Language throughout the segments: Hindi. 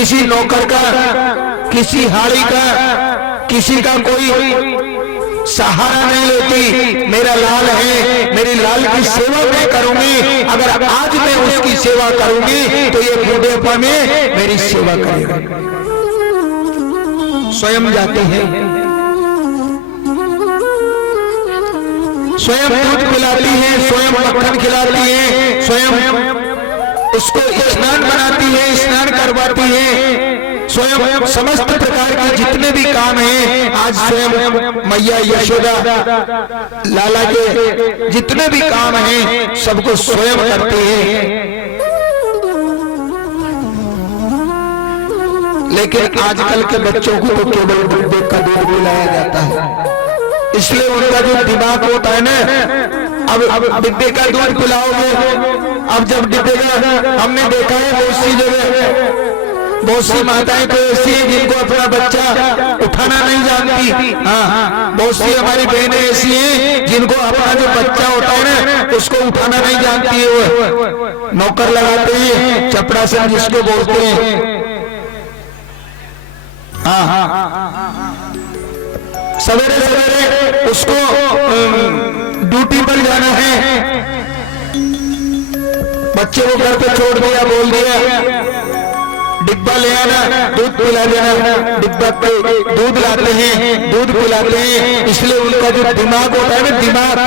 किसी नौकर का, किसी हाड़ी का, किसी का कोई सहारा नहीं लेती। मेरा लाल है, मेरी लाल की सेवा मैं करूंगी। अगर आज मैं उसकी सेवा करूंगी तो ये बुढ़ेपा में मेरी सेवा करेगा। स्वयं जाते हैं, स्वयं दूध पिलाती है, स्वयं मक्खन खिलाती है, स्वयं उसको स्नान बनाती है, स्नान करवाती है, स्वयं समस्त प्रकार के जितने भी काम हैं आज स्वयं मैया यशोदा लाला के जितने भी काम हैं सबको स्वयं करती है। लेकिन आजकल के बच्चों को तो केवल डिब्बे का दूध पिलाया जाता है, इसलिए उनका जो दिमाग होता है ना, अब डिब्बे का दूध पिलाओगे। अब जब डिब्बे का, हमने देखा है बहुत सी जगह, बहुत सी माताएं तो ऐसी हैं जिनको अपना बच्चा उठाना नहीं जानती। हाँ, बहुत सी हमारी बहनें ऐसी हैं जिनको अपना जो बच्चा होता है ना उसको उठाना नहीं जानती है। वो नौकर लगाते हैं, चपड़ासन जिसको बोलते हैं। हाँ, सवेरे सवेरे उसको ड्यूटी पर जाना है, बच्चे को घर पे छोड़ दिया, बोल दिया डिब्बा ले आना, दूध पिला देना। डिब्बा पे दूध लाते हैं, दूध पिलाते हैं। इसलिए उनका जो दिमाग होता है ना, दिमाग,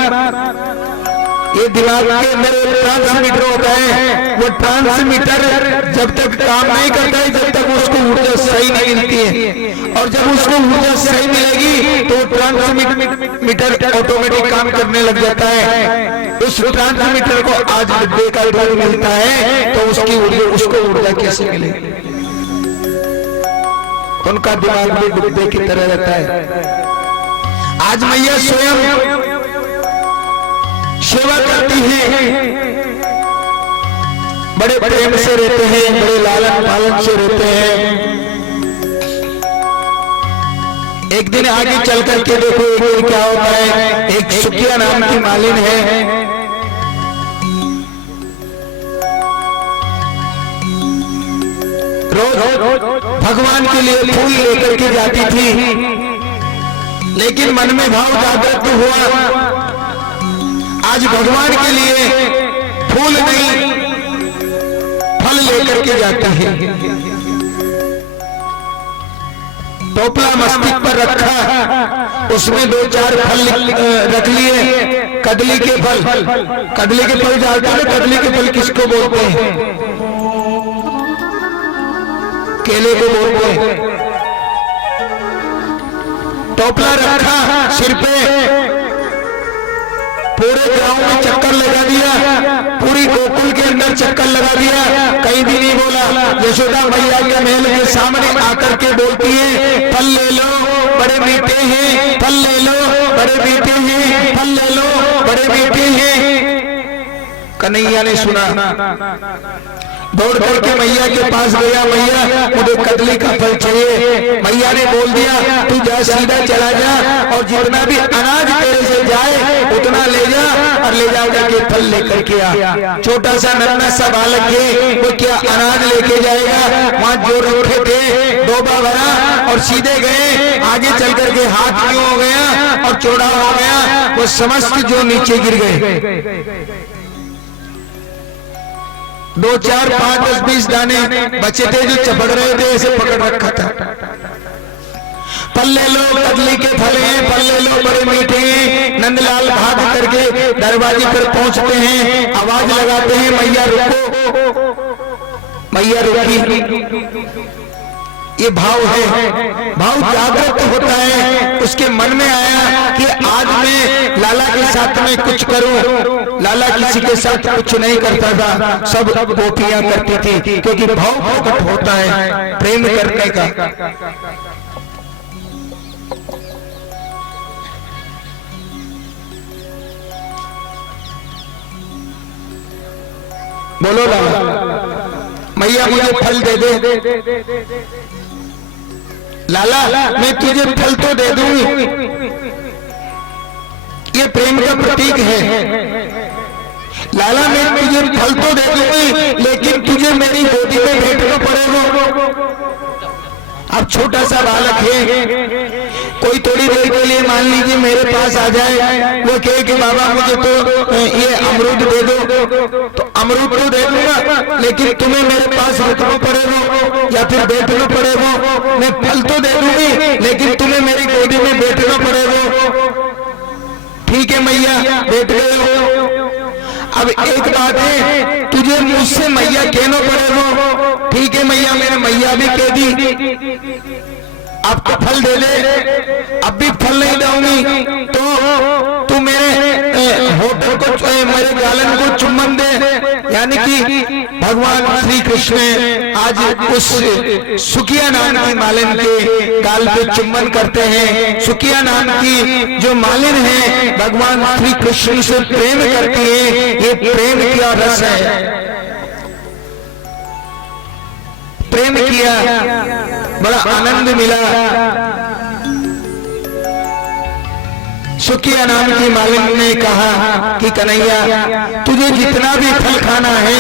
ये दिमाग के अंदर ट्रांसमीटर होता है। वो ट्रांसमीटर जब तक काम नहीं करता है जब तक उसको ऊर्जा सही नहीं मिलती है, और जब उसको ऊर्जा सही मिलेगी तो ट्रांसमीटर ऑटोमेटिक काम करने लग जाता है। उस ट्रांसमीटर को आज डिब्बे का दूध मिलता है तो उसकी ऊर्जा, उसको ऊर्जा कैसे मिलेगी? उनका दिमाग भी डिब्बे की तरह रहता है। आज मैया स्वयं सेवा करती है, बड़े प्रेम से रहते हैं, बड़े लालन पालन से रहते हैं। एक दिन आगे चल करके देखो एक दिन क्या होता है। एक सुखिया नाम की मालिन है, रोज भगवान के लिए फूल लेकर के जाती थी, लेकिन मन में भाव जागृत हुआ आज भगवान के लिए फूल नहीं फल लेकर के जाते हैं। टोपला मस्तक पर रखा, उसमें 2-4 फल रख लिए, कदली के फल। कदली के फल जानते हैं? कदली के फल किसको बोलते हैं? केले को बोलते हैं। टोपला रखा सिर पे, पूरे गांव में चक्कर लगा दिया, पूरी गोकुल के अंदर चक्कर लगा दिया, कहीं भी नहीं बोला। यशोदा मैया के महल के सामने आकर के बोलती है, फल ले लो बड़े मीठे हैं, फल ले लो बड़े मीठे हैं, फल ले लो बड़े मीठे हैं। कन्हैया ने सुना, दौड़ करके मैया के पास गया, मैया मुझे कदली का फल चाहिए। मैया ने बोल दिया तू जा, सीधा चला जा और जितना भी अनाज तेरे से जाए उतना ले जा, और ले जा के फल लेकर के आ। छोटा सा नन्हा सा बालक है, वो क्या अनाज लेके जाएगा? वहाँ जो रखे थे डोबा भरा और सीधे गए, आगे चल करके हाथ क्यों हो गया और चौड़ा हो गया, वो समस्त जो नीचे गिर गए। 2, 4, 5, 10, 20 दाने बचे थे जो चपक रहे थे, ऐसे पकड़ रखा था। फल ले लो, कदली के फल हैं, फल ले लो बड़े मीठे हैं। नंदलाल भाग करके दरवाजे पर पहुंचते हैं, आवाज लगाते हैं मैया रुको, मैया रुकी। ये भाव है, भाव जागृत होता है। उसके मन में आया कि आज मैं लाला के साथ में कुछ करूं। लाला किसी के साथ कुछ नहीं करता था, सब गोपियां करती थी, क्योंकि भाव प्रकट होता है प्रेम करने का। बोलो लाला, मैया मुझे फल दे दे। लाला मैं तुझे फल तो दे दूंगी, ये प्रेम का प्रतीक है, लाला मैं तुझे फल तो दे दूंगी, लेकिन तुझे मेरी गोदी में बैठना पड़ेगा। अब छोटा सा बालक है, कोई थोड़ी देर के लिए मान लीजिए मेरे पास आ जाए, वो कहे कि बाबा मुझे तो ये अमरूद दे दो, तो अमरूद तो दे दूंगा, लेकिन तुम्हें मेरे पास रुकना पड़ेगा या फिर बैठना पड़ेगा। मैं फल तो दे दूंगी, लेकिन तुम्हें मेरी गोदी में बैठना पड़ेगा। ठीक है मैया, बैठ गए हो। अब एक बात है, तुझे मुझसे मैया कहना पड़ेगा। ठीक है मैया, मैंने मैया भी कह दी। अब तो फल दे दे, अब भी फल नहीं दूंगी तो तू मेरे होठों को, मेरे गालन को चुम्बन दे। यानी कि भगवान श्री कृष्ण आज उस सुकिया नाम की मालिन के गाल पे चुम्बन करते हैं। सुकिया नाम की जो मालिन है भगवान श्री कृष्ण से प्रेम करती है। ये प्रेम क्या रस है, प्रेम किया, बड़ा आनंद मिला। सुकिया नाम की मालिन ने कहा कि कन्हैया तुझे जितना भी फल खाना है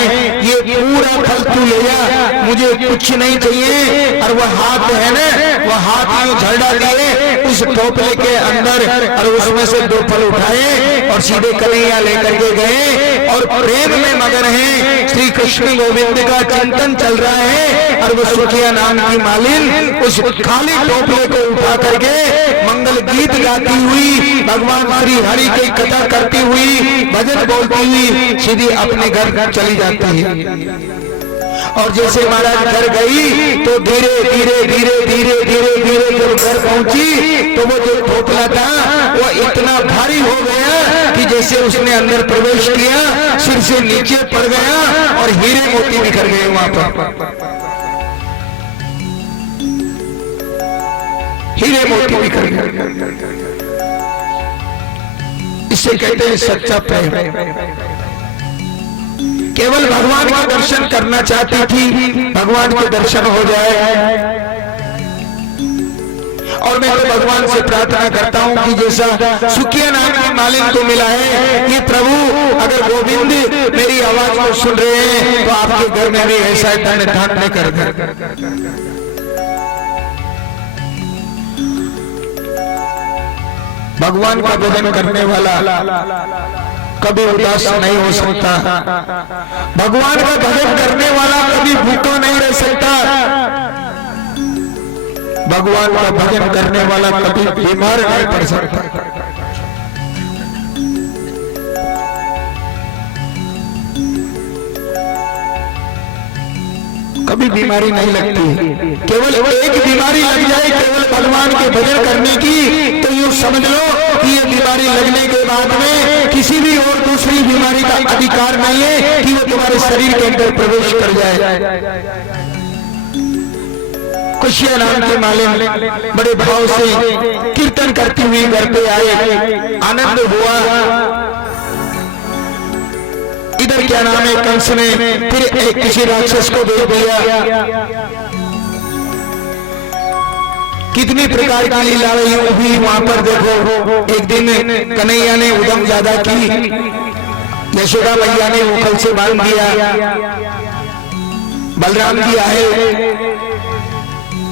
ये पूरा फल तू ले जा, मुझे कुछ नहीं चाहिए। और वह हाथ है ना, वह हाथ में झलडा दिए उस टोपले के अंदर और उसमें से 2 फल उठाए और सीधे कन्हैया लेकर के गए और प्रेम में मगन है। श्री कृष्ण गोविंद का चिंतन चल रहा है और वो सुकिया नाम की मालिन उस खाली टोपले को उठा करके मंगल गीत गाती हुई, भगवान श्री हरि की कथा करती हुई, भजन बोलती हुई सीधी अपने घर चली जाती है। और जैसे महाराज घर गई तो धीरे धीरे धीरे धीरे धीरे धीरे जब घर पहुंची तो वो जो टोपला था वो इतना भारी हो गया कि जैसे उसने अंदर प्रवेश किया सिर से नीचे पड़ गया और हीरे मोती बिखर गए वहां पर, हीरे मोती बिखर गए। इसे कहते हैं सच्चा प्रेम। केवल भगवान का दर्शन करना चाहती थी, भगवान के दर्शन हो जाए। और मैं तो भगवान से प्रार्थना करता हूं कि जैसा सुकिया नाम की मालिन को मिला है, ये प्रभु अगर गोविंद मेरी आवाज को सुन रहे हैं तो आपके घर में भी ऐसा धन्य कर दे। भगवान का भजन करने वाला कभी उदास नहीं हो सकता, भगवान का भजन करने वाला कभी भूखा नहीं रह सकता, भगवान का भजन करने वाला कभी बीमार नहीं पड़ सकता। कभी बीमारी नहीं लगती। केवल एक बीमारी लग जाए केवल भगवान के भजन करने की तो यूं समझ लो कि ये बीमारी लगने के बाद में किसी भी और दूसरी बीमारी का अधिकार नहीं है कि वो तुम्हारे शरीर के अंदर प्रवेश कर जाए। कुशिया नाम के मालिन बड़े भाव से कीर्तन करती हुई घर पे आए, आनंद हुआ। इधर क्या नाम है, कंस ने फिर एक किसी राक्षस को दे दिया। कितनी प्रकार की लीलाएं हुई वहां पर देखो। एक दिन कन्हैया ने उद्यम ज्यादा की, यशोदा मैया ने उखल से बांध दिया। बलराम जी आए,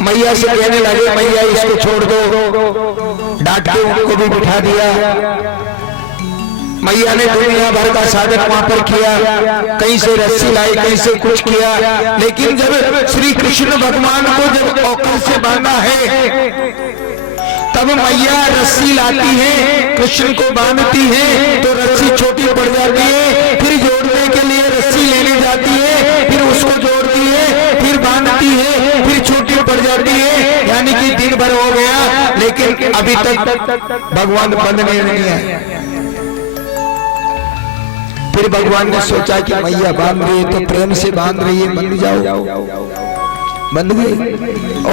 मैया से कहने लगे मैया इसको छोड़ दो, डांट के उनको भी बिठा दिया। मैया ने दुनिया भर का साधन वहां पर किया, कहीं से रस्सी लाई, कहीं से कुछ किया, लेकिन जब श्री कृष्ण भगवान को जब औखल से बांधा है तब मैया रस्सी लाती है, कृष्ण को बांधती है तो रस्सी छोटी पड़ जाती है, फिर जोड़ने के लिए रस्सी लेने जाती है, फिर उसको जोड़ती है, फिर बांधती है, फिर छोटी पड़ जाती है। यानी कि दिन भर हो गया लेकिन अभी तक भगवान बंधने नहीं है। फिर भगवान ने सोचा कि मैया बांध रही है तो प्रेम से बांध रही है, बंध जाओ, बंध गई,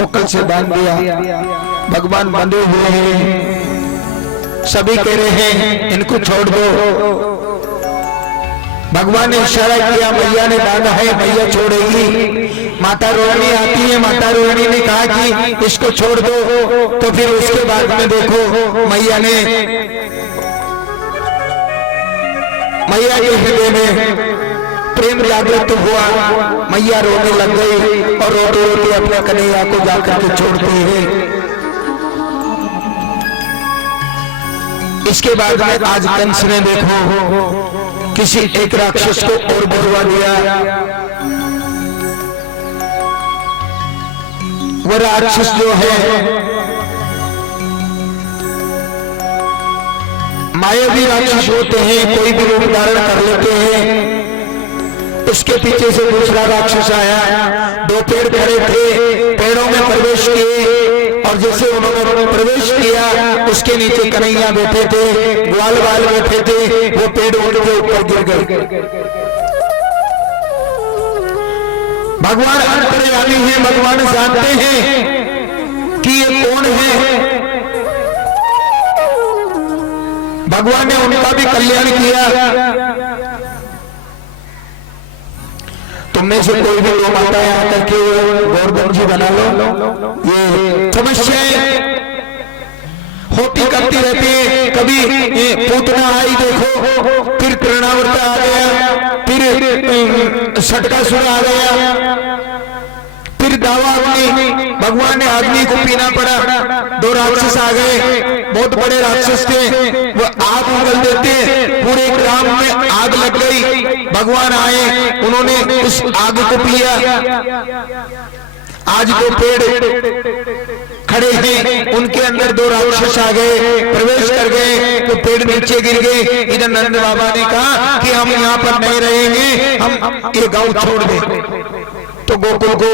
औकल से बांध दिया। भगवान बंधे हुए हैं, सभी कह रहे हैं इनको छोड़ दो। भगवान ने इशारा किया, मैया ने बांधा है, मैया छोड़ेगी। माता रोहिणी आती है, माता रोहिणी ने कहा कि इसको छोड़ दो। तो फिर उसके बाद में देखो मैया ने मैया के हृदय में प्रेम जागृत हुआ। मैया रोने लग गई और रोते रोते अपने कन्हैया को जाकर के छोड़ते हैं। इसके बाद में आज कंस ने देखो किसी एक राक्षस को और भिजवा दिया। वह राक्षस जो है मायावी राक्षस होते हैं, कोई भी रूप धारण कर लेते हैं। उसके पीछे से दूसरा राक्षस आया, दो पेड़ खड़े थे, पेड़ों में प्रवेश किए और जैसे उन्होंने प्रवेश किया उसके नीचे कन्हैया बैठे थे, ग्वाल बाल बैठे थे, वो पेड़ उनके ऊपर गिर गए। भगवान अंतर्यामी हैं, भगवान जानते हैं कि ये कौन है। भगवान ने उनका भी कल्याण किया। तुम में से कोई भी लोग आता है आकर के गोवर्धन जी बना लो। ये समस्याएं होती करती रहती है। कभी पूतना आई देखो, फिर कृणावर्त आ गया, फिर षटकासुर आ गया, फिर दावा अग्नि, भगवान ने अग्नि को पीना पड़ा। दो राक्षस आ गए, बहुत बड़े राक्षस थे, वो आग उगल देते, पूरे ग्राम में आग लग गई। भगवान आए, उन्होंने उस आग को पिया। आज दो पेड़ खड़े हैं, उनके अंदर दो राक्षस आ गए, प्रवेश कर गए तो पेड़ नीचे गिर गए। इधर नंद बाबा ने कहा कि हम यहाँ पर नहीं रहेंगे, हम ये गांव छोड़ दें। तो गोकुल को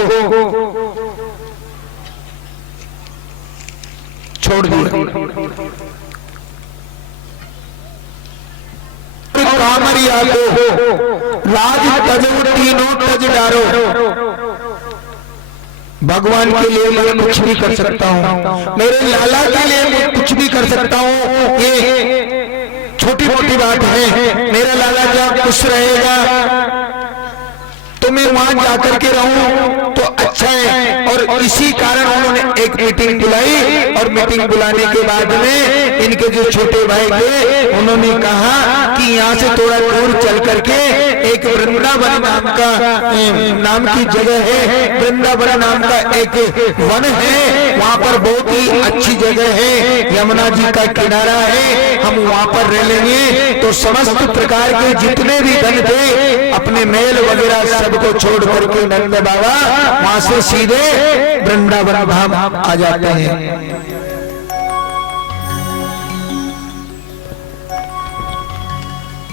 छोड़ दिया। कामरिया को राज तजो तीनों तज डारो। भगवान के लिए मैं कुछ भी कर सकता हूँ, मेरे लाला के लिए मैं कुछ भी कर सकता हूँ। ये छोटी मोटी बात है। मेरा लाला जब खुश रहेगा तो मैं वहां जाकर के रहूं तो अच्छा है। और इसी कारण उन्होंने एक मीटिंग बुलाई और मीटिंग बुलाने के बाद में इनके जो छोटे भाई थे उन्होंने कहा कि यहाँ से थोड़ा दूर चल करके एक वृंदावन नाम की जगह है, वृंदावन नाम का एक वन है, वहां पर बहुत ही अच्छी जगह है, यमुना जी का किनारा है, हम वहां पर रह लेंगे। तो समस्त प्रकार के जितने भी धन थे, अपने मेल वगैरह सबको छोड़ करके नंद बाबा वहां से सीधे वृंदावन धाम आ जाते हैं।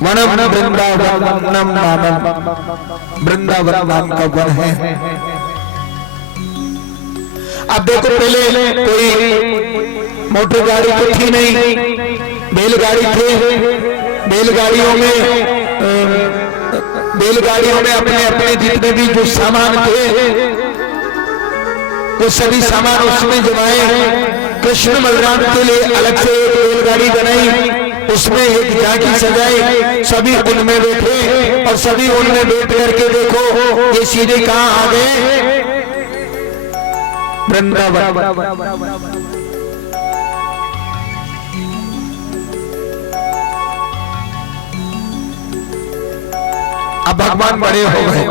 वनम वृंदावनम नामम, वृंदावन नाम का वन है। अब देखो पहले कोई मोटर गाड़ी तो थी नहीं, बैलगाड़ी थे। बैलगाड़ियों में अपने अपने जितने भी जो सामान थे वो सभी सामान उसमें जमाए। कृष्ण बलराम के लिए अलग से एक बैलगाड़ी बनाई, उसमें एक झांकी सजाई, सभी उनमें बैठे और सभी उनमें बैठ करके देखो ये सीधे कहाँ आ गए, वृंदावन। अब भगवान बड़े हो गए,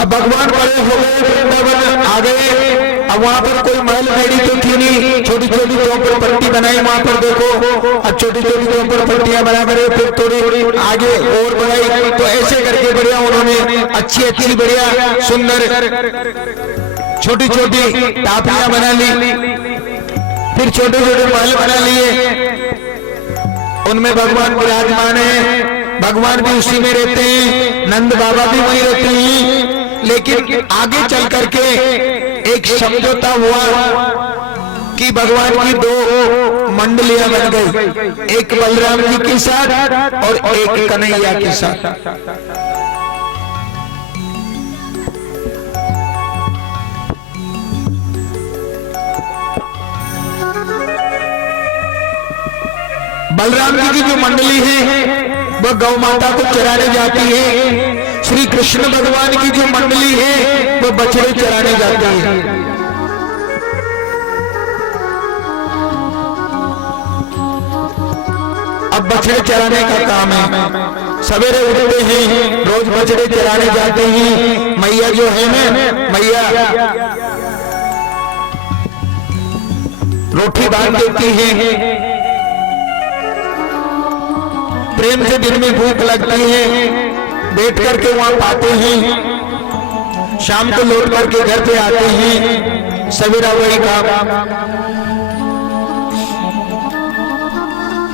अब भगवान बड़े हो गए, वृंदावन आ गए। अब वहां पर कोई महल बेड़ी तो थी नहीं, छोटी छोटी चौपर पट्टी बनाई वहां पर देखो। अब छोटी छोटी चौपर पट्टियां बना करे, फिर थोड़ी आगे और बढ़ाई, तो ऐसे करके बढ़िया उन्होंने अच्छी अच्छी बढ़िया सुंदर छोटी छोटी टापियां बना ली, फिर छोटे छोटे महल बना लिए। उनमें भगवान विराजमान है, भगवान भी उसी में रहते हैं, नंद बाबा भी वहीं रहते हैं। लेकिन आगे चल करके एक समझौता हुआ कि भगवान की दो मंडलियां बन गई, एक बलराम जी के साथ और एक कन्हैया के साथ। बलराम जी की जो मंडली है वह गौ माता को चराने जाती है। श्री कृष्ण भगवान की जो मंडली है वह बछड़े चराने जाती है। अब बछड़े चराने का काम है। सवेरे उठते हैं, रोज बछड़े चराने जाते हैं। मैया जो है ना, मैया रोटी बांध देती है। प्रेम से दिन में भूख लगती है, बैठ करके वहां पाते हैं। शाम को लौट करके घर पे आते हैं, सवेरा वही काम।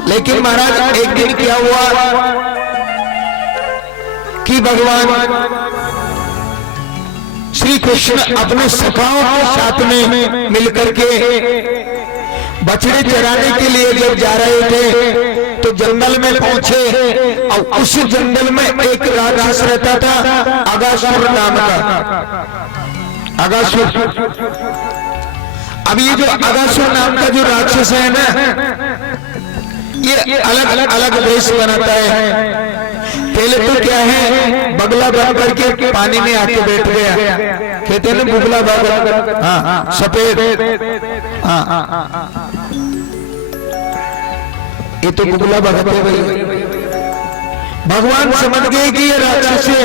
लेकिन महाराज एक दिन क्या हुआ कि भगवान श्री कृष्ण अपने सखाओं के साथ में मिलकर के बछड़े चराने के लिए जब जा रहे थे तो जंगल में पहुंचे। और उस जंगल में एक राक्षस रहता था, अगासुर नाम का। अगासुर, अब ये जो अगासुर नाम का जो राक्षस है ना, ये अलग अलग वेश बनाता है। पहले तो क्या है, बगला बन करके पानी में आके बैठ गया, कहते हैं ना बुगला बगला, हाँ सफेद, हाँ ये तो बुगला बगते भाई। भगवान समझ गए कि ये राक्षस है,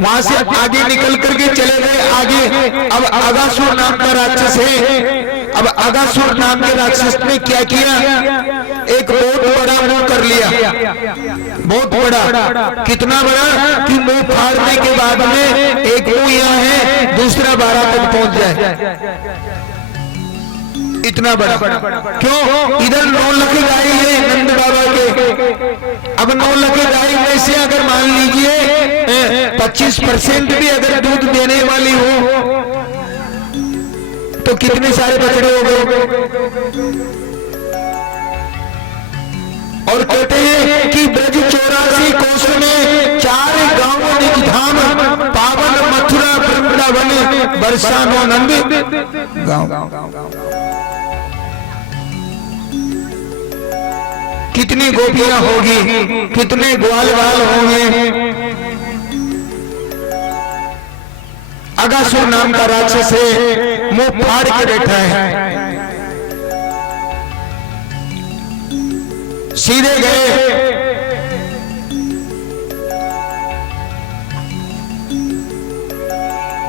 वहां से आगे निकल करके चले गए आगे। अब अगासुर नाम का राक्षस है। अब अगासुर नाम के राक्षस ने क्या किया, एक बहुत बड़ा मुंह कर लिया, बहुत बड़ा। कितना बड़ा कि मुंह फाड़ने के बाद में एक मुंह यहाँ है, दूसरा 12 तक पहुंच जाए, इतना बड़ा। क्यों? इधर 9 लाख गाय है नंद बाबा के। अब 9 लाख गाय में से अगर मान लीजिए 25% भी अगर दूध देने वाली हो तो कितने सारे बछड़े हो गए। और कहते हैं कि ब्रज 84 कोष में 4 गांव निज धाम, पावन मथुरा वृंदावन, बरसानो नंद गांव। कितनी गोपियां होगी, कितने ग्वाल बाल होंगे। अगासुर नाम का राक्षस है, मुंह फाड़ के बैठा है। सीधे गए,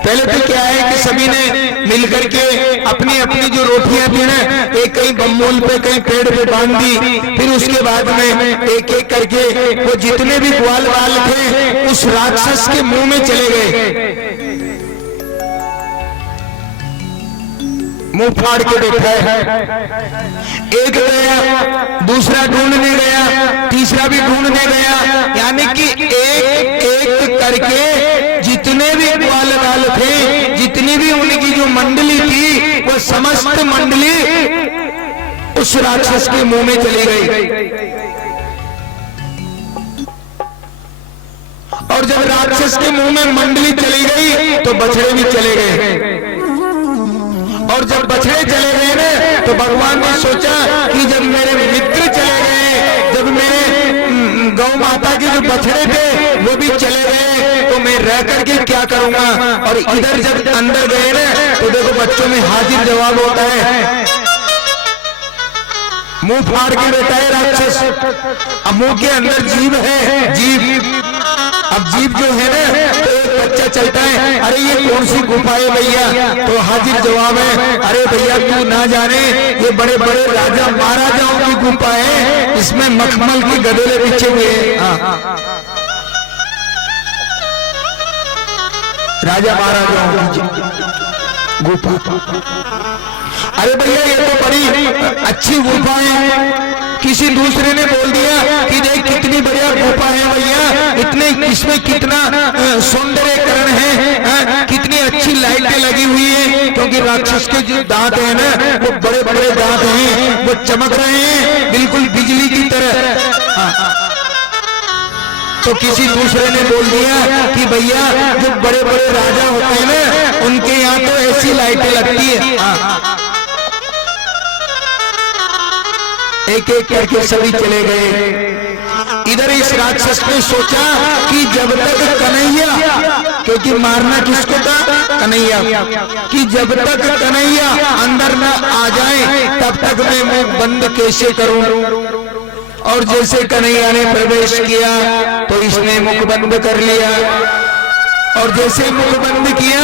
पहले तो क्या है कि सभी ने मिलकर के अपनी अपनी जो रोटियां थी ना, एक कहीं बम्बूल पे कहीं पेड़ पे बांध दी। फिर उसके बाद में एक एक करके वो जितने भी ग्वाल बाल थे उस राक्षस के मुंह में चले गए। मुंह फाड़ के बैठा है। एक गया, दूसरा ढूंढने गया, तीसरा भी ढूंढने गया। यानी कि एक एक करके जितने भी ग्वाल बाल थे, जितनी भी उनकी जो मंडली थी, वो समस्त मंडली उस राक्षस के मुंह में चली गई। और जब राक्षस के मुंह में मंडली चली गई तो बछड़े भी चले गए। और जब बछड़े चले गए ना तो भगवान ने सोचा कि जब मेरे मित्र चले गए, जब मेरे गौ माता के जो बछड़े थे वो भी चले गए, तो मैं रह करके क्या करूंगा। और इधर जब अंदर गए ना तो देखो बच्चों में हाजिर जवाब होता है, मुंह फाड़ के बैठा है राक्षस। अब मुंह के अंदर जीभ है, जीभ। अब जीभ जो है ना तो एक बच्चा चलता है, अरे ये कौन सी गुफा है भैया, तो हाजिर जवाब है, अरे भैया तू ना जाने ये बड़े बड़े राजा महाराजाओं की गुफा है, इसमें मखमल के गधेले बिछे हुए हैं। राजा महाराजाओं की गुफा। अरे भैया ये तो बड़ी अच्छी गुफा है। किसी दूसरे ने बोल दिया कि देख कितनी बढ़िया गुफा है भैया, इतने इसमें कितना सौंदर्यकरण है, कितनी अच्छी लाइटें लगी हुई है। क्योंकि राक्षस के जो दांत है ना वो बड़े बड़े दांत हैं, वो चमक रहे हैं बिल्कुल बिजली की तरह। तो किसी दूसरे ने बोल दिया कि भैया जो बड़े बड़े राजा होते हैं ना उनके यहाँ तो ऐसी लाइटें लगती है। एक एक करके सभी चले गए। इधर इस राक्षस ने सोचा कि जब तक कन्हैया, क्योंकि मारना किसको था, कन्हैया, कि जब तक कन्हैया अंदर न आ जाए तब तक मैं मुंह बंद कैसे करूं। और जैसे कन्हैया ने प्रवेश किया तो इसने मुख बंद कर लिया, और जैसे मुख बंद किया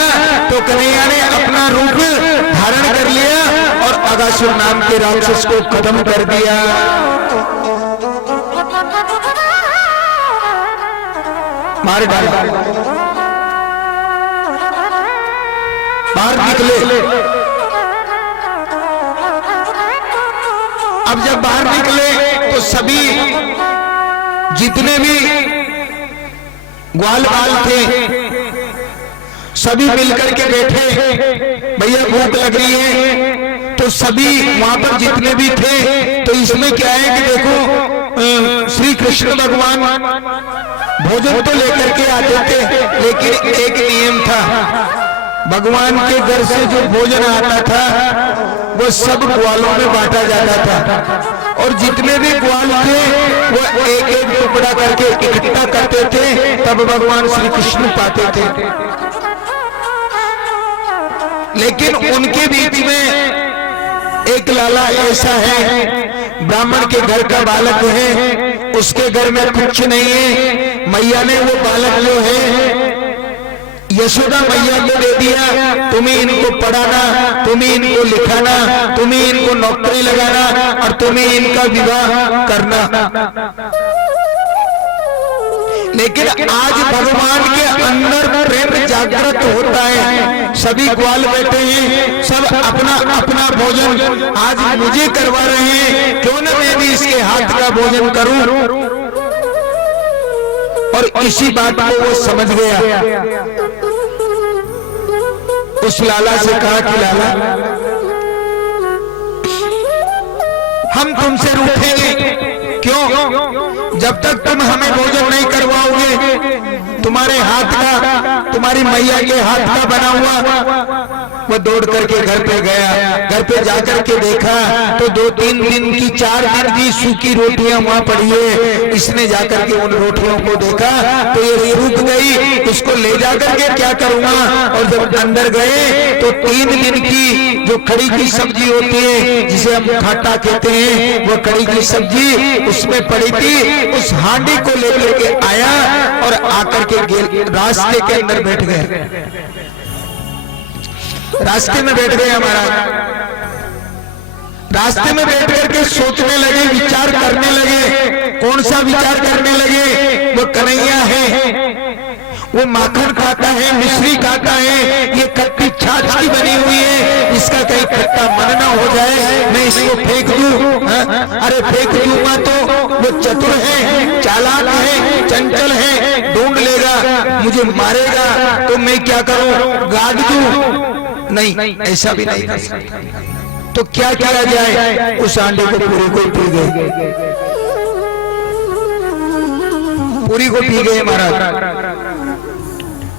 तो कन्हैया ने अपना रूप धारण कर लिया और अगासुर नाम के राक्षस को खत्म कर दिया। मार डाला, बाहर निकले। अब जब बाहर निकले तो सभी जितने भी ग्वाल बाल थे सभी मिलकर के बैठे, भैया भूख लग रही है। तो सभी वहां पर जितने भी थे, तो इसमें क्या है कि देखो श्री कृष्ण भगवान भोजन तो लेकर के आते थे, लेकिन एक नियम था, भगवान के घर से जो भोजन आता था वो सब ग्वालों में बांटा जाता था, और जितने भी ग्वाल थे वो एक एक टुकड़ा करके इकट्ठा करते थे, तब भगवान श्री कृष्ण पाते थे। लेकिन उनके बीच में एक लाला ऐसा है, ब्राह्मण के घर का बालक है, उसके घर में कुछ नहीं है। मैया ने वो बालक जो है यशोदा मैया को दे दिया, तुम्हें इनको पढ़ाना, तुम्हें इनको लिखाना, तुम्हें इनको नौकरी लगाना और तुम्हें इनका विवाह करना। लेकिन आज भगवान के अंदर प्रेम जागृत होता है, सभी ग्वाल बैठे हैं, सब अपना अपना भोजन आज मुझे करवा रहे हैं, क्यों न मैं भी इसके हाथ का भोजन करूं। और इसी बात को वो समझ गया। उस लाला से कहा कि लाला, हम तुमसे रूठेंगे क्यों? जब तक तुम हमें भोजन नहीं करवाओगे, तुम्हारे हाथ का, तुम्हारी मैया के हाथ का बना हुआ। वो दौड़ करके घर पे गया, घर पे जाकर के देखा तो 2-3 दिन की, 4 दिन की सूखी रोटियां वहां पड़ी है। इसने जाकर के उन रोटियों को देखा तो ये सूख गई, उसको ले जाकर के क्या करूंगा। और जब अंदर गए तो 3 दिन की जो कड़ी की सब्जी होती है, जिसे हम खाटा कहते हैं, वो कड़ी की सब्जी उसमें पड़ी थी। उस हांडी को लेकर के आया और आकर के रास्ते के अंदर बैठ गए, रास्ते में बैठ गए। हमारा रास्ते में बैठ करके सोचने लगे, विचार करने लगे। कौन सा विचार करने लगे? वो कन्हैया है, वो माखन खाता है, मिश्री खाता है, ये खट्टी छाछ की बनी हुई है, इसका कहीं खट्टा मन ना हो जाए, मैं इसको फेंक दूं। अरे फेंक दूंगा तो वो चतुर है, चालाक है, चंचल है, ढूंढ लेगा, मुझे मारेगा, तो मैं क्या करूं? गाड़ दूं? नहीं, ऐसा भी नहीं कर सकता। तो क्या किया जाए? उस आंडे को पूरी को पी गए, पूरी को पी गए महाराज।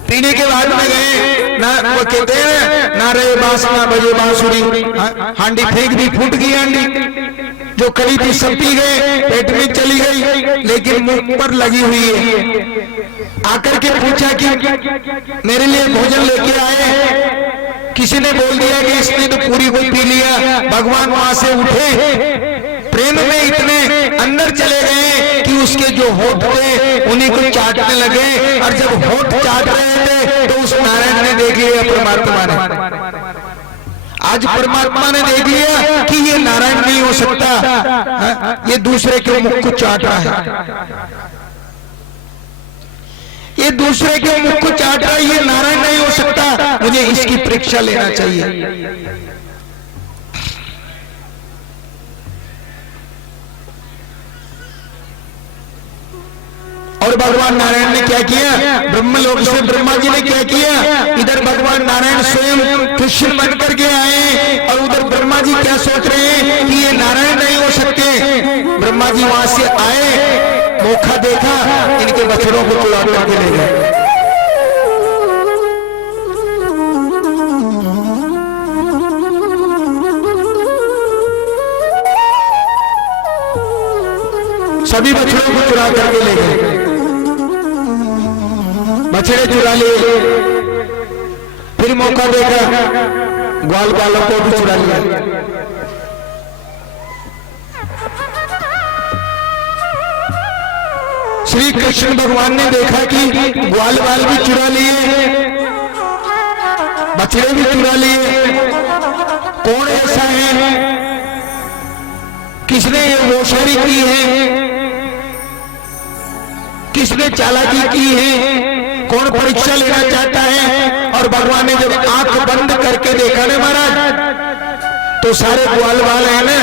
पीने के बाद में गए ना, वो कहते हैं ना रहे बांस ना बजे बांसुरी, हांडी फेंक दी, फूट गई हांडी। जो कड़ी थी सब पी गए, पेट में चली गई, लेकिन मुंह पर लगी हुई है। आकर के पूछा कि मेरे लिए भोजन लेके आए? किसी ने बोल दिया कि इसने तो पूरी को पी लिया। भगवान वहां से उठे, प्रेम में इतने अंदर चले गए कि उसके जो होठ थे उन्हीं को चाटने लगे। और जब होठ चाट रहे थे तो उस नारायण ने देख लिया, परमात्मा ने। आज परमात्मा ने देख लिया कि ये नारायण नहीं हो सकता, ये दूसरे के मुख को चाट रहा है, ये दूसरे के मुख को चाट रहा है, ये नारायण नहीं हो सकता, मुझे इसकी परीक्षा लेना चाहिए। और भगवान नारायण ने क्या किया? ब्रह्मलोक से ब्रह्मा जी ने क्या किया? इधर भगवान नारायण स्वयं कृष्ण बन करके आए, और उधर ब्रह्मा जी क्या सोच रहे हैं कि ये नारायण नहीं हो सकते। ब्रह्मा जी वहां से आए, मौका देखा, इनके बछड़ों को चुरा करके ले गए। सभी बछड़ों को चुरा करके ले गए, बछड़े चुरा लिए। फिर मौका देखा, ग्वाल बालों को भी चुरा लिया। श्री कृष्ण भगवान ने देखा कि ग्वाल बाल भी चुरा लिए, बछड़े भी चुरा लिए, कौन ऐसा है, किसने ये होशियारी की है, किसने चालाकी की है, कौन परीक्षा लेना चाहता है। और भगवान ने जब आंख बंद करके देखा ना महाराज, तो सारे ग्वाल बाल है ना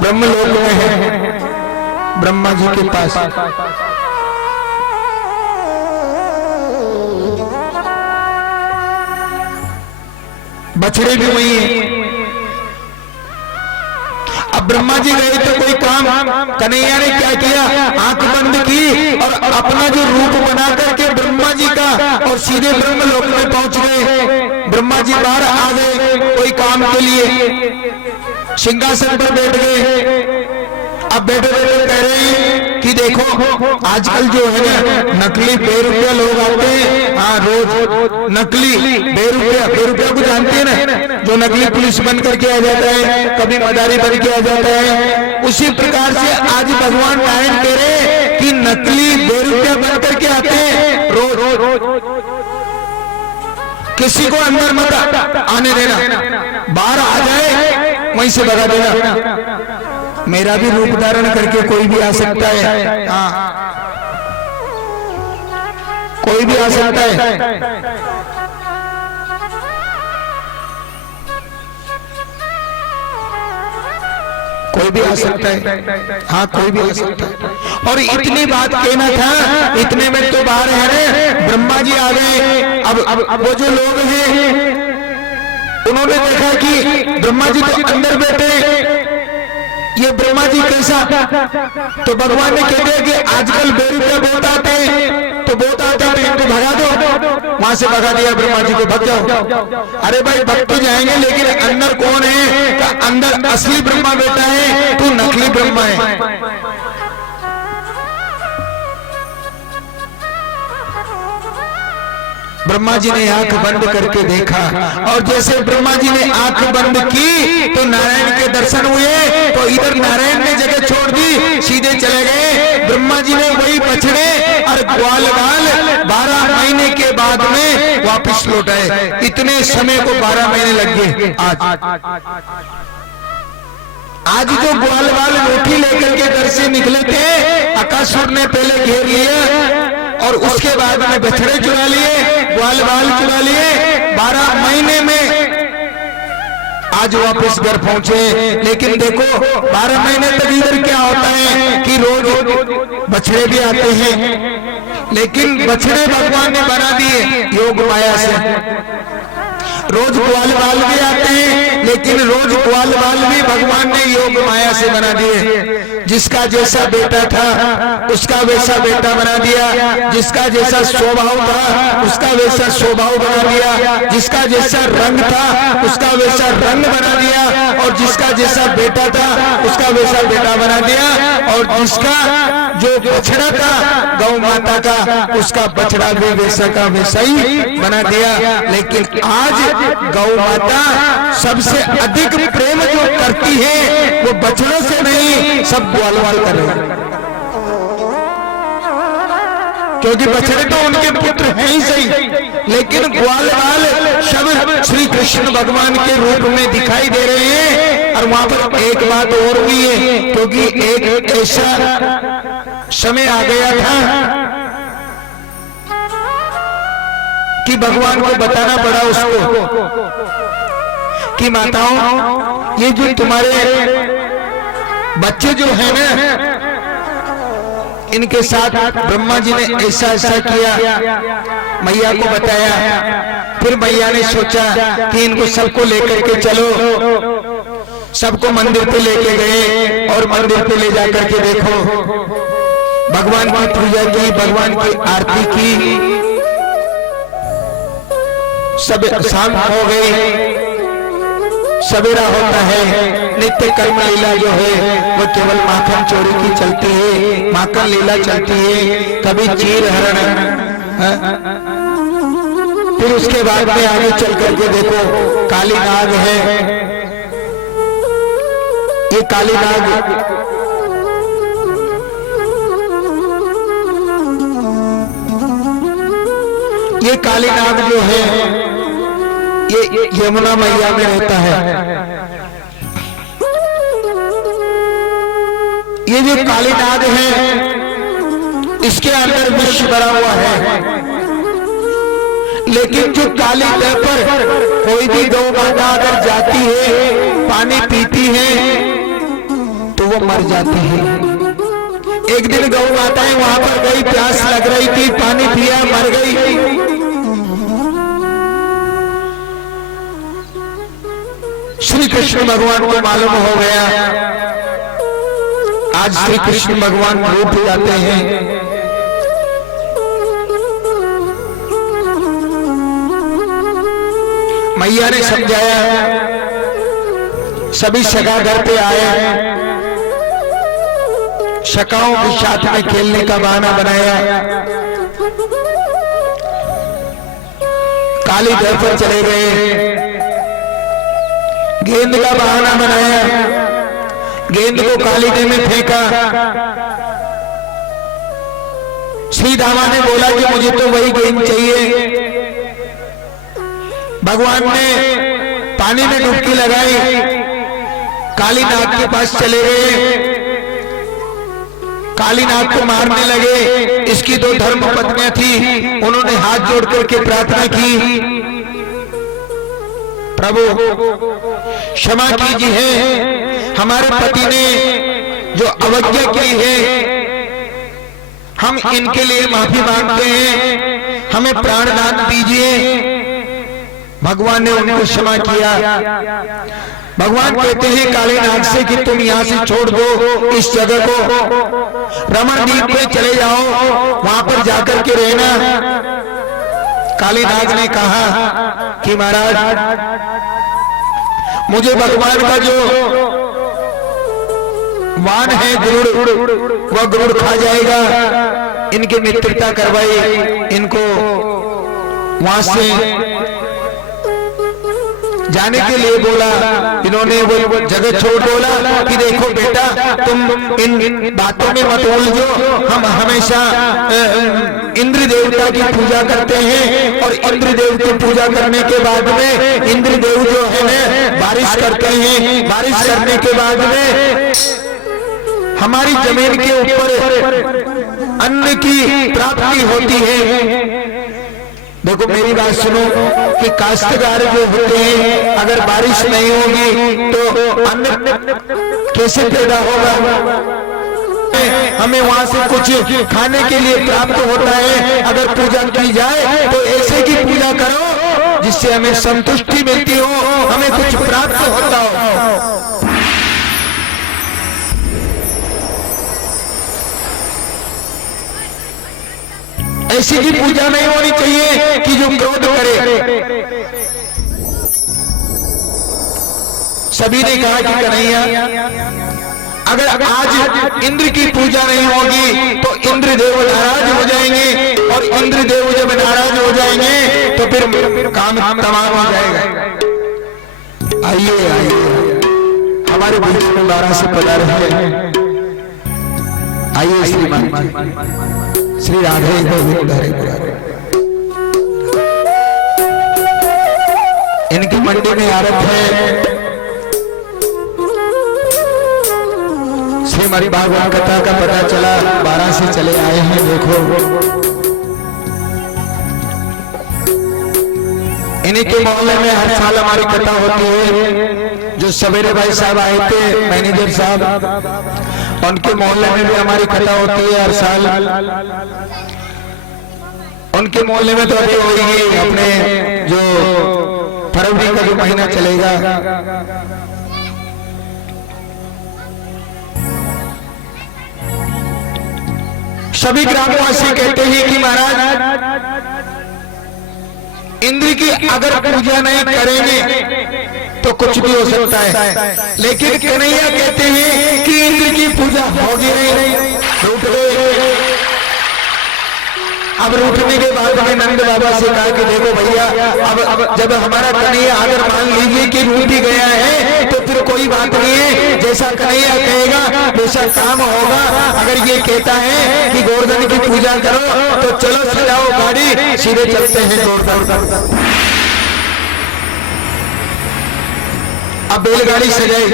ब्रह्मलोक में है, ब्रह्मा जी के पास। बछड़े भी वही है। अब ब्रह्मा जी गए तो कोई काम, कन्हैया ने क्या किया, आंख बंद की और अपना जो रूप बना करके ब्रह्मा जी का, और सीधे ब्रह्मलोक में पहुंच गए। ब्रह्मा जी बाहर आ गए कोई काम के लिए, सिंहासन पर बैठ गए। अब बैठे बैठे कह रहे हैं कि देखो आजकल जो है ना नकली बेरुपया लोग आते हैं, हाँ रोज नकली बेरुपया को जानते हैं ना, जो नकली पुलिस बन करके आ जाता है, कभी मदारी बन के आ जाता है। उसी प्रकार से आज भगवान नारायण कह रहे कि नकली बेरुपया बन करके आते हैं रोज। किसी को अंदर मत आने देना, बाहर आ जाए वहीं से भगा देना। मेरा भी रूप धारण करके कोई भी आ सकता है, हाँ कोई भी आ सकता है। कोई भी आ सकता है, हाँ कोई भी आ सकता है। और इतनी बात कहना था, इतने में तो बाहर है ब्रह्मा जी आ गए। अब वो जो लोग हैं उन्होंने देखा कि ब्रह्मा जी तो अंदर बैठे, ये ब्रह्मा जी कैसा। तो भगवान ने कह दिया कि आजकल बेरुपया बहुत आते हैं, तो बहुत आते हैं तो इनको भगा दो। वहां से भगा दिया ब्रह्मा जी को, भग जाओ। अरे भाई भग तो जाएंगे, लेकिन अंदर कौन है, का अंदर असली ब्रह्मा बैठा है, तू नकली ब्रह्मा है। ब्रह्मा जी ने आंख बंद करके देखा, और जैसे ब्रह्मा जी ने आंख बंद की तो नारायण के दर्शन हुए। तो इधर नारायण ने जगह छोड़ दी, सीधे चले गए। ब्रह्मा जी ने वही बछड़े और ग्वाल बाल 12 महीने के बाद में वापस लौटाए। इतने समय को 12 महीने लग गए। आज जो ग्वाल बाल रोटी लेकर के घर से निकले थे, अकासुर ने पहले घेर लिया और उसके बाद में बछड़े चुरा लिए, ग्वाल बाल चुरा लिए। 12 महीने में आज वापस घर पहुंचे। लेकिन देखो 12 महीने तक इधर क्या होता है कि रोज बछड़े भी आते हैं, लेकिन बछड़े भगवान ने बना दिए योग माया से। रोज ग्वाल बाल भी आते हैं, लेकिन रोज ग्वाल बाल भी भगवान ने योग माया से बना दिए। जिसका जैसा बेटा था उसका वैसा बेटा बना दिया, जिसका जैसा स्वभाव था उसका वैसा स्वभाव बना दिया, जिसका जैसा रंग था उसका वैसा रंग बना दिया, और जिसका जैसा बेटा था उसका वैसा बेटा बना दिया, और जिसका जो बछड़ा था गौ माता का उसका बछड़ा भी वैसा का वैसा ही बना दिया। लेकिन आज गौ माता सबसे अधिक प्रेम जो करती है वो बछड़ों से नहीं, सब ग्वाल बाल कर रहे हैं। क्योंकि बछड़े तो उनके पुत्र हैं ही सही, लेकिन ग्वाल बाल सब श्री कृष्ण भगवान के रूप में दिखाई दे रहे हैं। और वहां पर एक बात और भी है, क्योंकि एक ऐसा समय आ गया था कि भगवान को बताना पड़ा उसको कि माताओं ये जो तुम्हारे बच्चे जो है ना, इनके साथ ब्रह्मा जी ने ऐसा ऐसा किया, मैया को बताया। फिर मैया ने सोचा कि इनको सबको लेकर के चलो, सबको मंदिर पे लेके गए और मंदिर पे ले जाकर के देखो भगवान की पूजा की, भगवान की आरती की। सब शाम हो गए, सवेरा होता है। नित्य कर्म लीला जो है वो केवल माखन चोरी की चलती है, माखन लीला चलती है, कभी चीर हरण। फिर उसके बाद में आगे चल करके देखो काली नाग है। ये काली नाग ये काली नाग जो है ये यमुना मैया में रहता है। ये जो काली नाग है इसके अंदर विष भरा हुआ है, लेकिन जो काली नह पर कोई भी गौ माता अगर जाती है, पानी पीती है तो वो मर जाती है। एक दिन गौ माताएं वहां पर गई, प्यास लग रही थी, पानी पिया, मर गई। श्री कृष्ण भगवान को मालूम हो गया। आज श्री कृष्ण भगवान रूठ जाते हैं। मैया ने समझाया, सभी सखा घर पे आए, सखाओं के साथ में खेलने का बहाना बनाया, काली घर पर चले गए, गेंद का बहाना बनाया, गेंद को काली घर में फेंका। श्री धामा ने बोला कि मुझे तो वही गेंद चाहिए। भगवान ने पानी में डुबकी लगाई, काली नाग के पास चले गए, काली नाग को मारने लगे। इसकी दो धर्म पत्नियां थी, उन्होंने हाथ जोड़ करके प्रार्थना की, प्रभु क्षमा कीजिए, हमारे पति ने जो अवज्ञा की है हम इनके लिए माफी मांगते हैं, हमें प्राणदान दीजिए। भगवान ने उनको क्षमा किया। भगवान कहते हैं काली नाग से कि तुम यहाँ से छोड़ दो इस जगह को, रमण द्वीप पे चले जाओ, वहां पर जाकर के रहना। काली नाग ने कहा कि महाराज मुझे भगवान का जो वान है गरुड़, वह गरुड़ खा जाएगा। इनकी मित्रता करवाई, इनको वहां से जाने के लिए बोला। इन्होंने वो जगह छोड़ बोला कि देखो बेटा, तुम इन बातों में मत उलझो, हम हमेशा इंद्र देवता की पूजा करते हैं, और इंद्र देव की पूजा करने के बाद में इंद्र देव जो है ना बारिश करते हैं, बारिश करने के बाद में हमारी जमीन के ऊपर अन्न की प्राप्ति होती है। देखो मेरी बात सुनो कि काश्तकार जो होते हैं, अगर बारिश नहीं होगी तो अन्न कैसे पैदा होगा? हमें वहां से कुछ खाने के लिए प्राप्त होता है। अगर पूजा की जाए तो ऐसे की पूजा करो जिससे हमें संतुष्टि मिलती हो, हमें कुछ प्राप्त होता हो। ऐसी की पूजा नहीं होनी चाहिए कि जो क्रोध करे। सभी ने कहा कि कन्हैया, अगर आज इंद्र की पूजा नहीं होगी तो इंद्र देव नाराज हो जाएंगे, और इंद्र देव जब नाराज हो जाएंगे तो फिर काम तमाम हो जाएगा। आइए आइए, हमारे बीच में 12 से पधारे हैं। आइए श्रीमान श्री राधे गोविंद हरे मुरारे। इनकी मंडी में आरत है श्रीमद् भागवत कथा का पता चला, 12 से चले आए हैं। देखो इन्हीं के मोहल्ले में हर साल हमारी कथा होती है। जो सवेरे भाई साहब आए थे, मैनेजर साहब, उनके मोहल्ले में भी हमारी कथा होती है हर साल। उनके मोहल्ले में तो अभी होगी, अपने जो फरवरी का जो महीना चलेगा। सभी ग्रामवासी कहते हैं कि महाराज इंद्र की अगर पूजा नहीं करेंगे तो कुछ भी हो सकता है, लेकिन कन्हैया कहते हैं कि इंद्र की पूजा होगी नहीं। अब रूठने के बाद में नंद बाबा से कहा कि देखो भैया, अब जब हमारा कन्हैया अगर मान लीजिए कि रूठ ही गया है तो फिर कोई बात नहीं है, जैसा कन्हैया कहेगा वैसा काम होगा। अगर ये कहता है कि गोवर्धन की पूजा करो तो चलो सजाओ गाड़ी, सीधे चलते हैं गोवर्धन। अब बैलगाड़ी सजाई,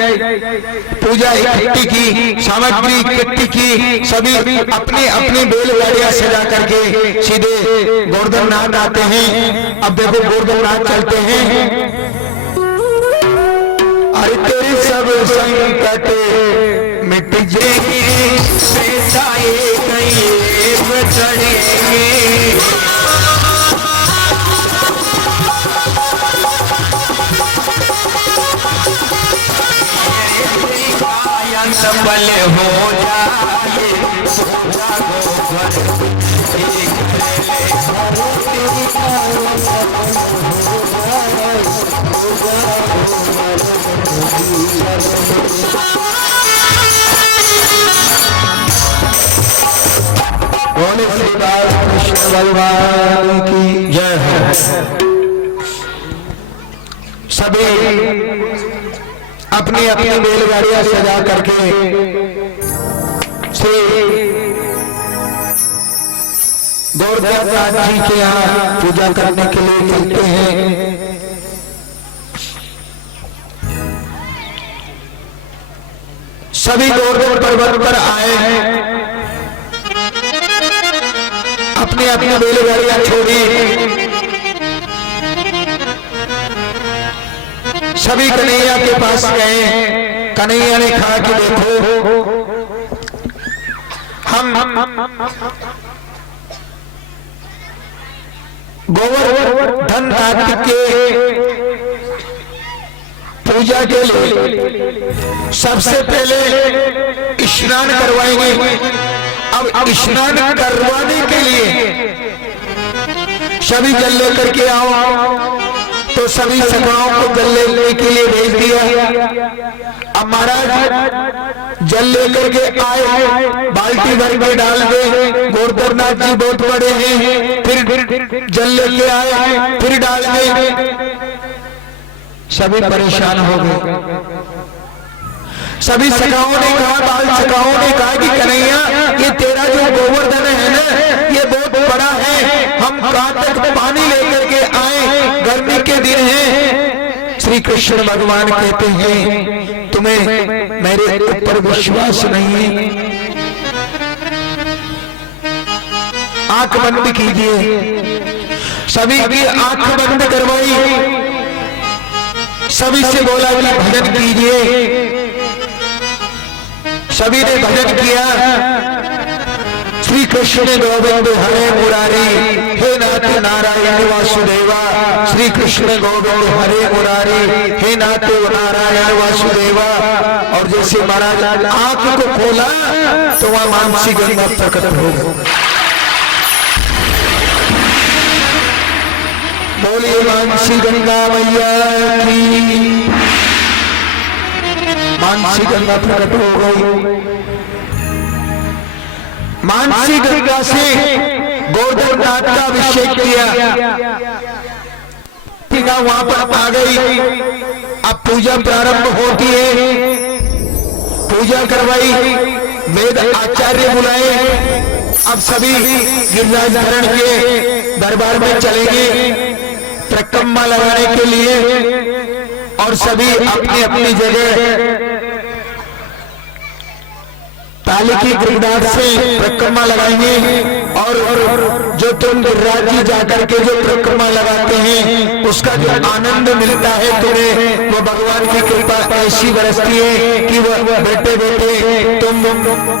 पूजा इकट्ठी की, सामग्री इकट्ठी की, सभी अपनी अपनी बैलगाड़ियां सजा करके सीधे गोवर्धन नाथ आते हैं। अब देखो गोवर्धन नाथ चलते हैं। अरे तेरे सब संकट मिट जाएंगे, पैसाए कहीं चढ़ेंगे। संबल हो जाए बोले कृष्ण भगवान की जय हो। सभी अपनी अपनी बैलगाड़ियां सजा करके श्री गोवर्धन नाथ जी के यहाँ पूजा करने के लिए चलते हैं। सभी गोवर्धन पर्वत पर आए हैं, अपनी अपनी बैलगाड़ियां छोड़ी, सभी कन्हैया के पास गए। कन्हैया ने कहा कि देखो हम गोवर्धन नाथ के पूजा के लिए सबसे पहले स्नान करवाएंगे। अब स्नान करवाने के लिए सभी जल लेकर के आओ, तो सभी सखाओं को जल लेने के लिए भेज दिया। अब महाराज जल लेकर के आए, बाल्टी भर के डाल दे। गोवर्धन नाथ जी बहुत बड़े हैं, फिर जल लेके आए, फिर डाल दे। सभी परेशान हो गए। सभी सखाओं ने कहा, बाल सखाओं ने कहा कि कन्हैया ये तेरा जो गोवर्धन है ना, ये बहुत बड़ा है, हम कहां तक पानी लेकर के आए, गर्मी के दिन है। श्री कृष्ण भगवान कहते हैं तुम्हें मेरे ऊपर विश्वास नहीं है, आंख बंद कीजिए। सभी की आंख बंद करवाई, सभी से बोला कि भजन कीजिए। सभी ने भजन किया। श्री कृष्ण गोविंद हरे मुरारी, हे नाथ नारायण वासुदेवा। श्री कृष्ण गोविंद हरे मुरारी, हे नाथ नारायण वासुदेवा। और जैसे महाराज आंख को खोला तो वहां मानसी गंगा प्रकट हो गई। बोलिए मानसी गंगा मैया की। मानसी गंगा प्रकट हो गई। मानसी गंगा से गोवर्धन नाथ का अभिषेक किया, वहां पर आ गई। अब पूजा प्रारंभ होती है, पूजा करवाई, वेद आचार्य बुलाए। अब सभी गिरिराज धरण के दरबार में चलेंगे परिक्रमा लगाने के लिए, और सभी अपनी अपनी जगह ताली की गिरदार से परिक्रमा लगाएंगे। और जो तुम गिरिराज जी जाकर के जो परिक्रमा लगाते हैं उसका जो आनंद मिलता है तुम्हें, वो भगवान की कृपा ऐसी बरसती है कि वो बैठे बैठे तुम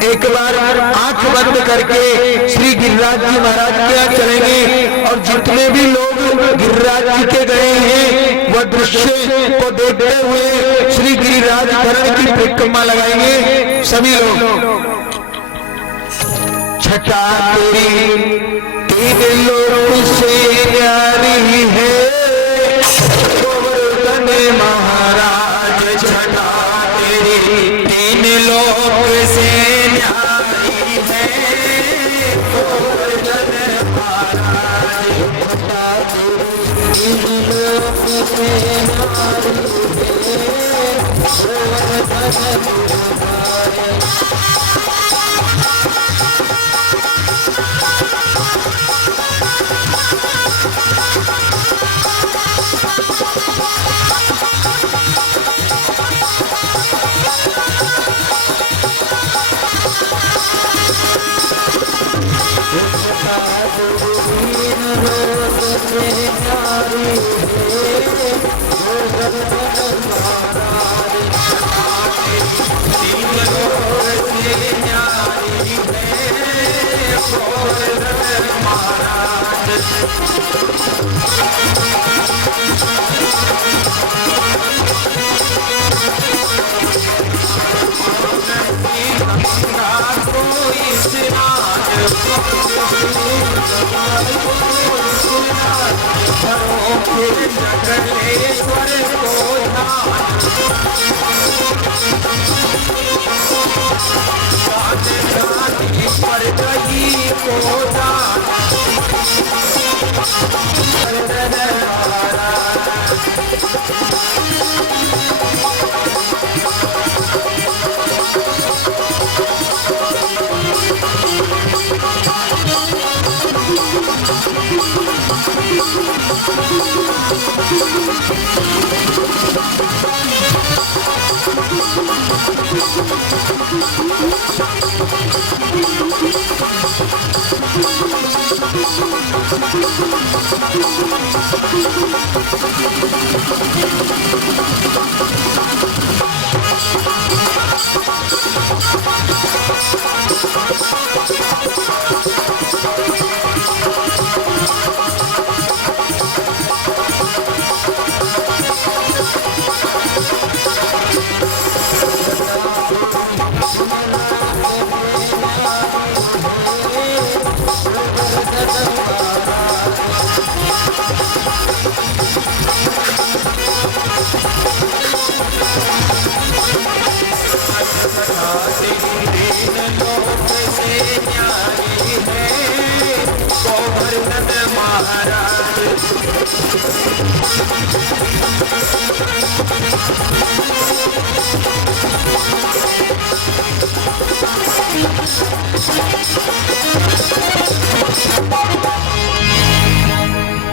एक बार आंख बंद करके श्री गिरिराज जी महाराज के यहाँ चलेंगे। और जितने भी लोग गिरिराज जी के गए हैं वह दृश्य को देखते हुए श्री गिरिराज धरण की परिक्रमा लगाएंगे सभी लोग। छठा तेरी तीन लोक से न्यारी है गोवर्धन महाराज। छठा तेरी तीन लोक से न्यारी है गोवर्धन महाराज।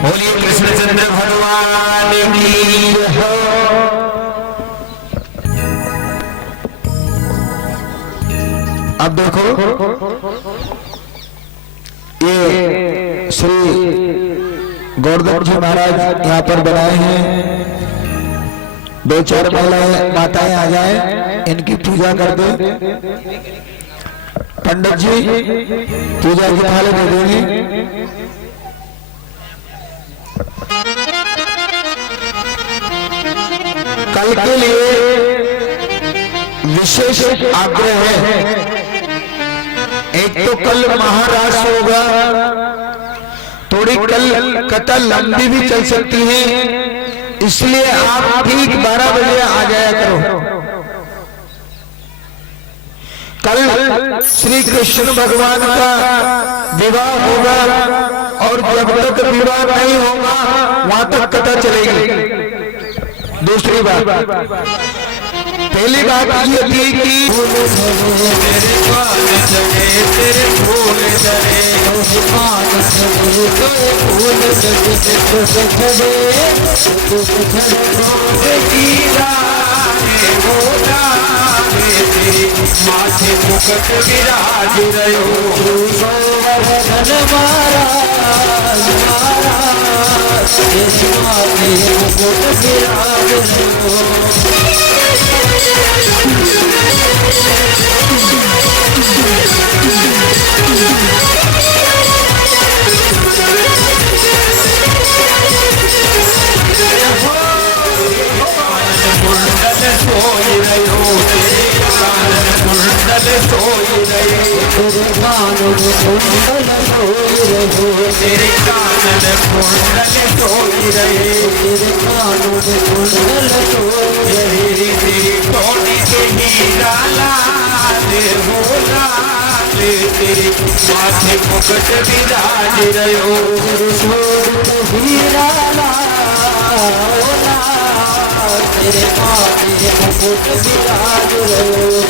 बोलिए कृष्णचंद्र भगवान की हो। अब देखो ये श्री गोवर्धन जी महाराज यहाँ पर बनाए हैं। दो चार महिलाएं माताएं आ जाए, इनकी पूजा कर दो। पंडित जी पूजा की थाली दे देंगे। कल के लिए विशेष आग्रह है। एक तो कल महारास होगा, थोड़ी कल कथा लंबी भी चल सकती है, इसलिए आप ठीक 12 बजे आ जाया करो। कल श्री कृष्ण भगवान का विवाह होगा और जब तक विवाह नहीं होगा वहां तक कथा चलेगी। दूसरी बात, पहली बात ये थी कि माथे मुकुट विराज रहो गोवर्धन महाराज महाराज, माथे मुकुट विराज रहो। सोई रहो कुंडल सोई रहे कानन कुंडल सोई रहो, तेरे कानन कुंडल सोई रहे, तेरे कानन कुंडल सोई रहे, तेरी टोनी के हीरा ला हो लाल तेरे माथे मुकुट विराज रहो हीरा तेरे माथे मुकुट विराज रहो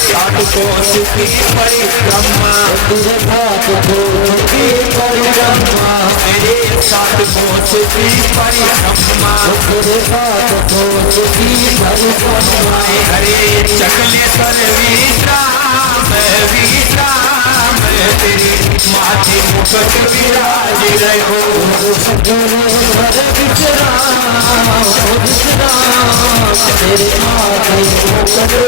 सात कोस की परिक्रमा तेरे सात कोस की परिक्रमा मेरे सात कोस की परिक्रमा तेरे सात कोस की परिक्रमा हरे चकले सर विश्राम विश्राम तेरे माथे मुकुट विराज रहो तेरे माथे मुकुट विराज तेरे माथे मुकुट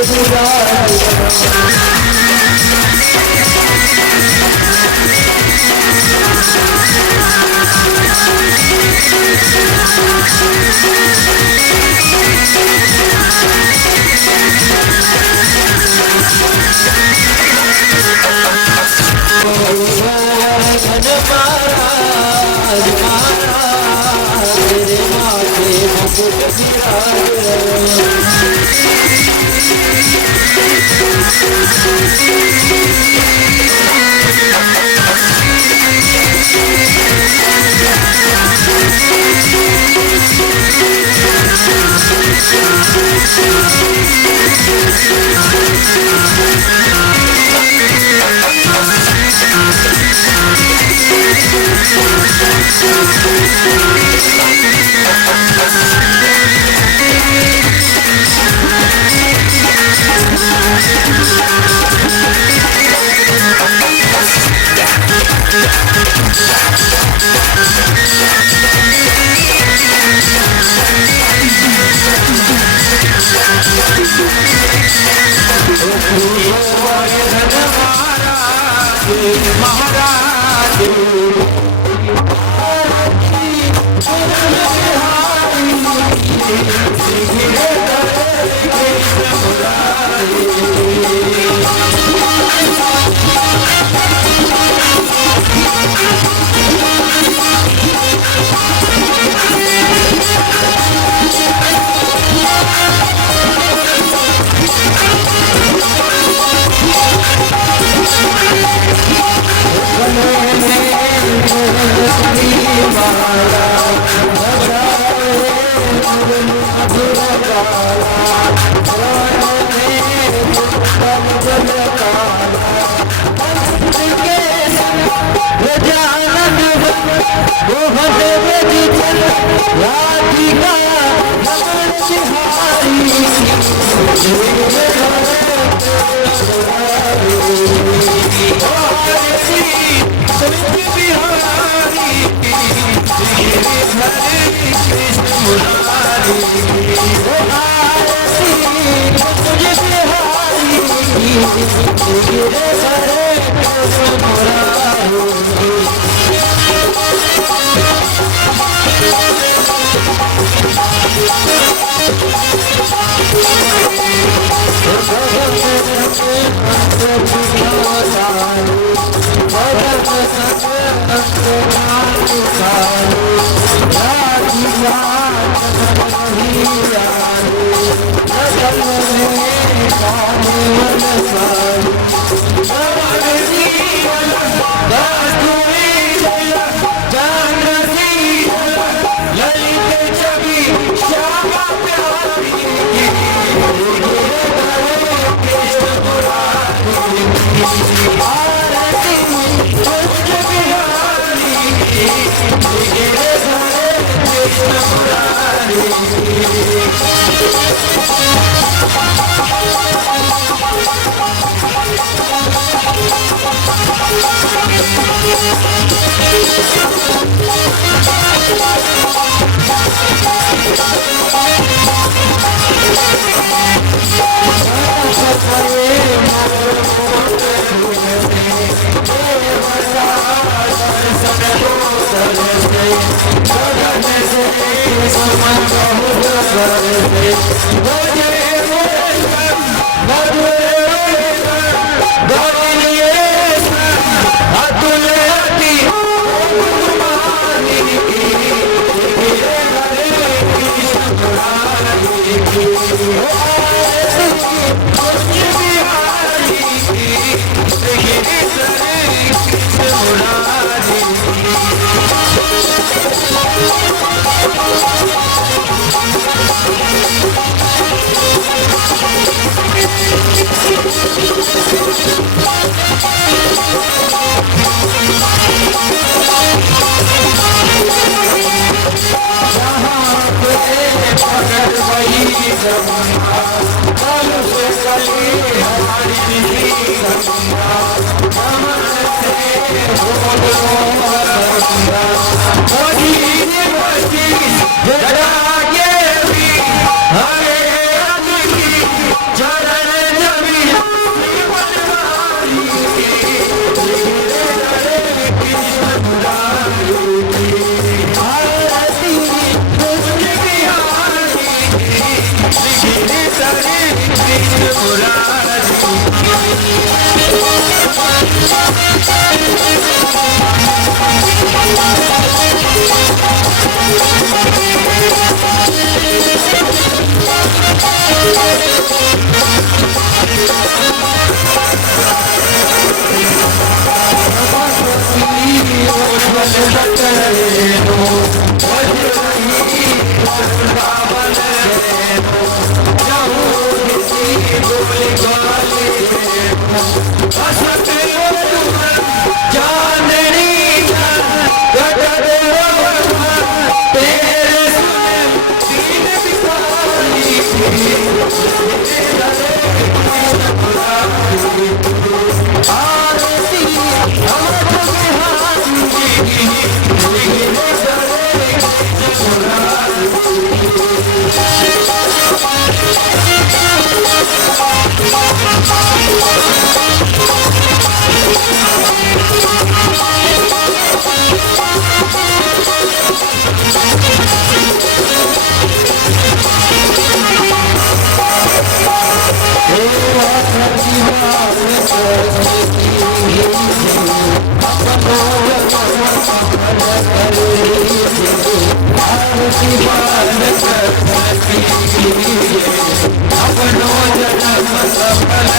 अपनो जन्म सफल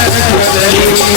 करी